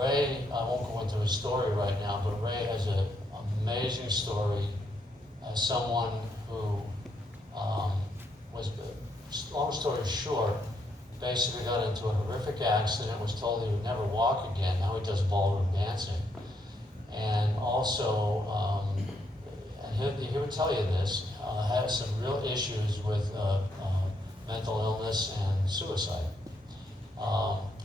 Ray, I won't go into his story right now, but Ray has an amazing story as someone who was, long story short, basically got into a horrific accident, was told he would never walk again. Now he does ballroom dancing. And also, and he would tell you this, had some real issues with mental illness and suicide.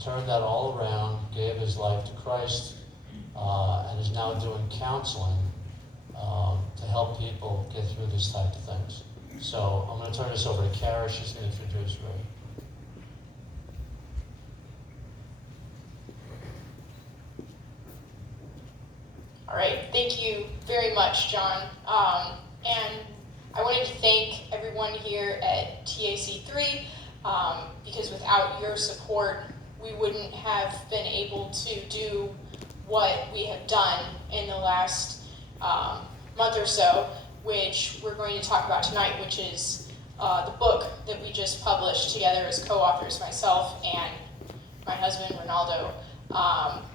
Turned that all around, gave his life to Christ, and is now doing counseling to help people get through these type of things. So I'm going to turn this over to Kara. She's going to introduce Ray. All right, thank you very much, John. And I wanted to thank everyone here at TAC3 because without your support, we wouldn't have been able to do what we have done in the last month or so, which we're going to talk about tonight, which is the book that we just published together as co-authors, myself and my husband, Ronaldo.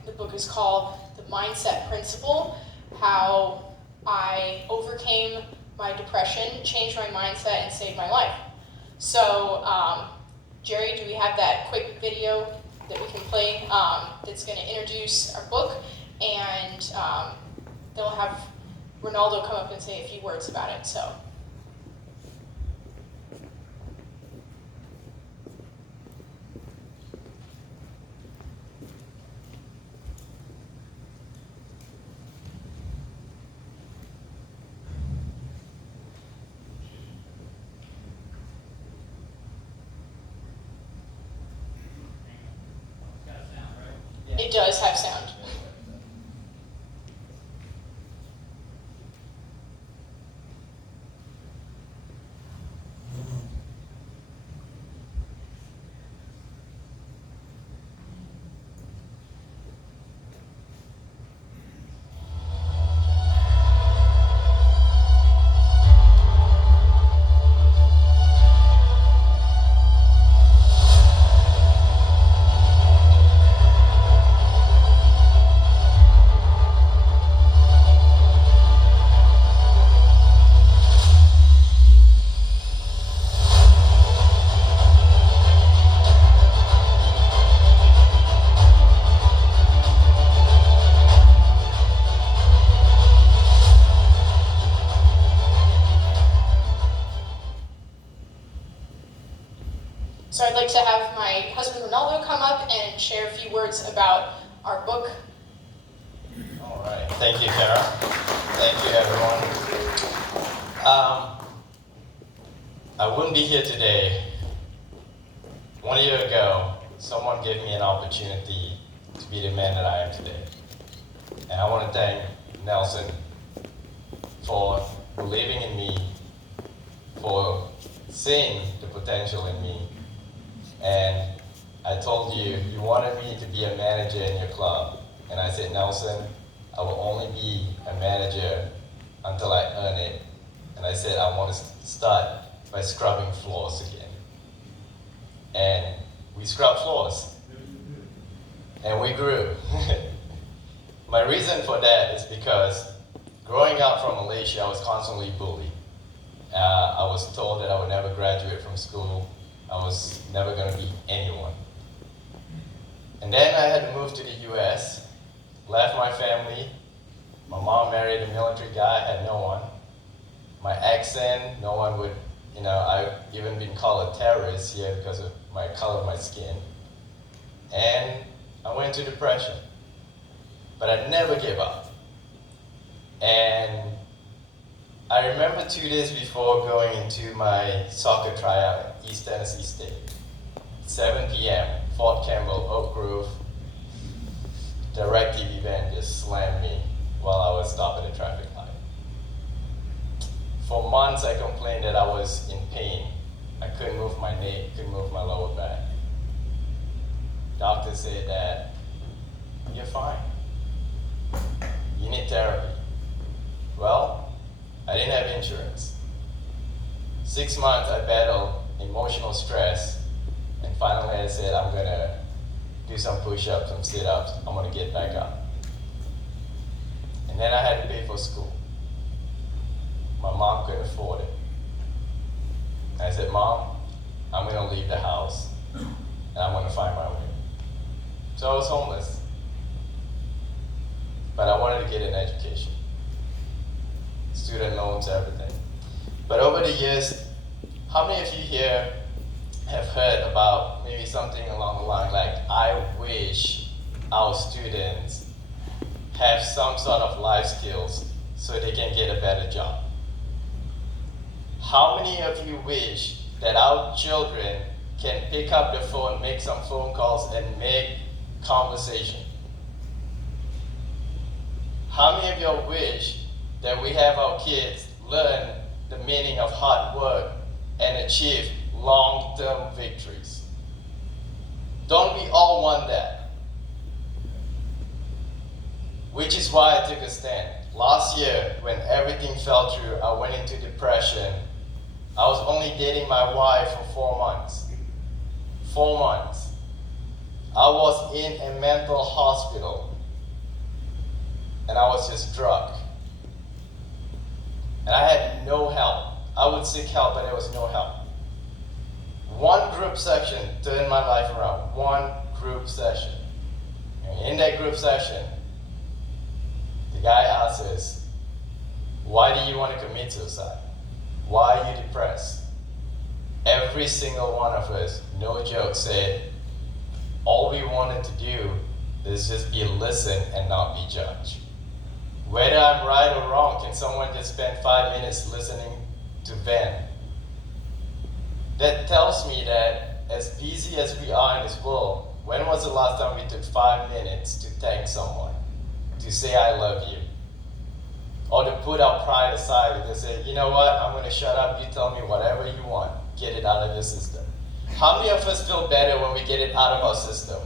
The book is called The Mindset Principle: How I Overcame My Depression, Changed My Mindset, and Saved My Life. So, Jerry, do we have that quick video that we can play that's going to introduce our book? And then we'll have Ronaldo come up and say a few words about it. So. It does have sound. So I'd like to have my husband Ronaldo come up and share a few words about our book. All right, thank you, Kara. Thank you, everyone. I wouldn't be here today. 1 year ago, someone gave me an opportunity to be the man that I am today. And I want to thank Nelson for believing in me, for seeing the potential in me. And I told you, you wanted me to be a manager in your club. And I said, Nelson, I will only be a manager until I earn it. And I said, I want to start by scrubbing floors again. And we scrubbed floors. And we grew. My reason for that is because growing up from Malaysia, I was constantly bullied. I was told that I would never graduate from school. I was never going to be anyone. And then I had to move to the US, left my family. My mom married a military guy, I had no one. My accent, no one would, I've even been called a terrorist here because of my color of my skin. And I went into depression. But I never gave up. And I remember 2 days before going into my soccer tryout at East Tennessee State. 7 p.m., Fort Campbell, Oak Grove, DirecTV van just slammed me while I was stopped at a traffic light. For months I complained that I was in pain. I couldn't move my neck, couldn't move my lower back. Doctor said that, you're fine. You need therapy. Well, I didn't have insurance. 6 months I battled emotional stress, and finally I said I'm gonna do some push-ups, some sit-ups, I'm gonna get back up. And then I had to pay for school. My mom couldn't afford it. I said, Mom, I'm gonna leave the house and I'm gonna find my way. So I was homeless, but I wanted to get an education. Student loans, everything. But over the years, how many of you here have heard about maybe something along the line like, I wish our students have some sort of life skills so they can get a better job? How many of you wish that our children can pick up the phone, make some phone calls, and make conversation? How many of you wish that we have our kids learn the meaning of hard work and achieve long-term victories? Don't we all want that? Which is why I took a stand. Last year, when everything fell through, I went into depression. I was only dating my wife for 4 months. 4 months. I was in a mental hospital. And I was just drugged. And I had no help. I would seek help, but there was no help. One group session turned my life around. One group session. And in that group session, the guy asked us, why do you want to commit suicide? Why are you depressed? Every single one of us, no joke, said, all we wanted to do is just be listened and not be judged. Whether I'm right or wrong, can someone just spend 5 minutes listening to vent? That tells me that as busy as we are in this world, when was the last time we took 5 minutes to thank someone, to say I love you? Or to put our pride aside and to say, you know what, I'm gonna shut up, you tell me whatever you want, get it out of your system. How many of us feel better when we get it out of our system?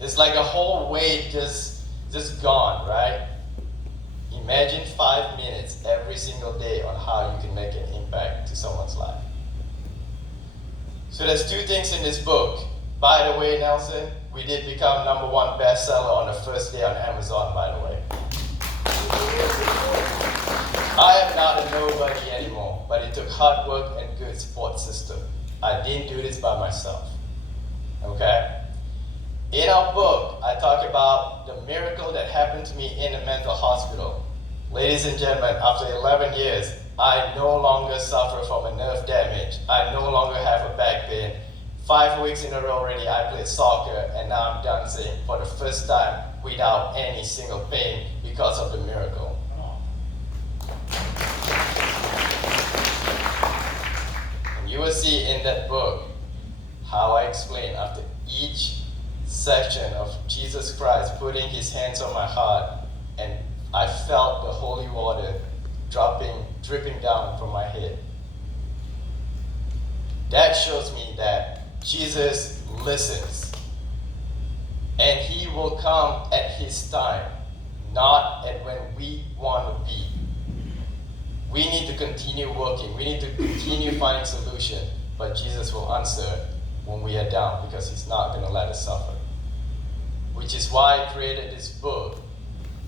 It's like a whole weight just gone, right? Imagine 5 minutes every single day on how you can make an impact to someone's life. So there's 2 things in this book. By the way, Nelson, we did become #1 bestseller on the first day on Amazon, by the way. I am not a nobody anymore, but it took hard work and good support system. I didn't do this by myself, okay? In our book, I talk about the miracle that happened to me in a mental hospital. Ladies and gentlemen, after 11 years, I no longer suffer from a nerve damage. I no longer have a back pain. 5 weeks in a row already, I played soccer, and now I'm dancing for the first time without any single pain because of the miracle. And you will see in that book how I explain after each section of Jesus Christ putting his hands on my heart, and I felt the holy water dripping down from my head. That shows me that Jesus listens, and he will come at his time, not at when we want to be. We need to continue working. We need to continue finding solution, but Jesus will answer when we are down, because he's not going to let us suffer. Which is why I created this book,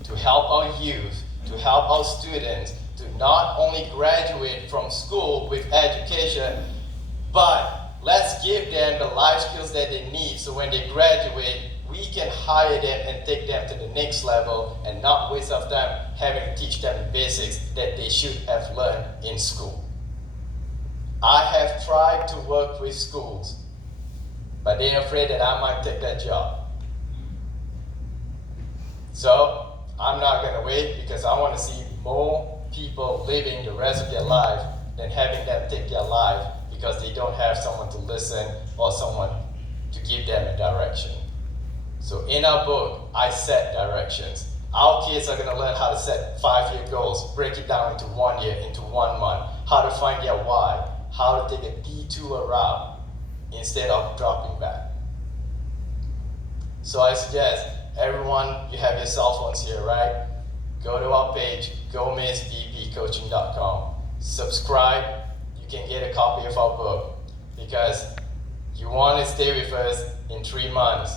to help our youth, to help our students, to not only graduate from school with education, but let's give them the life skills that they need, so when they graduate, we can hire them and take them to the next level and not waste our time having to teach them the basics that they should have learned in school. I have tried to work with schools, but they're afraid that I might take that job. So I'm not going to wait, because I want to see more people living the rest of their life than having them take their life because they don't have someone to listen or someone to give them a direction. So in our book, I set directions. Our kids are going to learn how to set 5-year goals, break it down into 1 year, into 1 month, how to find their why, how to take a detour route instead of dropping back. So I suggest everyone, you have your cell phones here, right? Go to our page, GomezBBCoaching.com. Subscribe. You can get a copy of our book, because you want to stay with us in 3 months.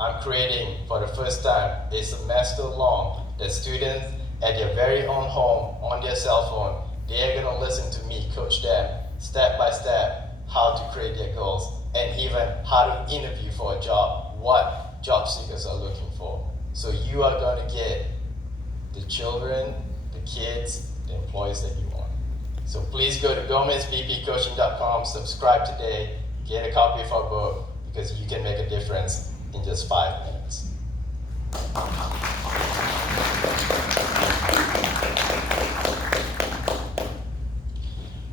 I'm creating for the first time a semester long that students at their very own home on their cell phone, they're gonna listen to me coach them step by step how to create their goals and even how to interview for a job, what job seekers are looking for. So you are gonna get the children, the kids, the employees that you want. So please go to GomezBPCoaching.com, subscribe today, get a copy of our book because you can make a difference in just 5 minutes.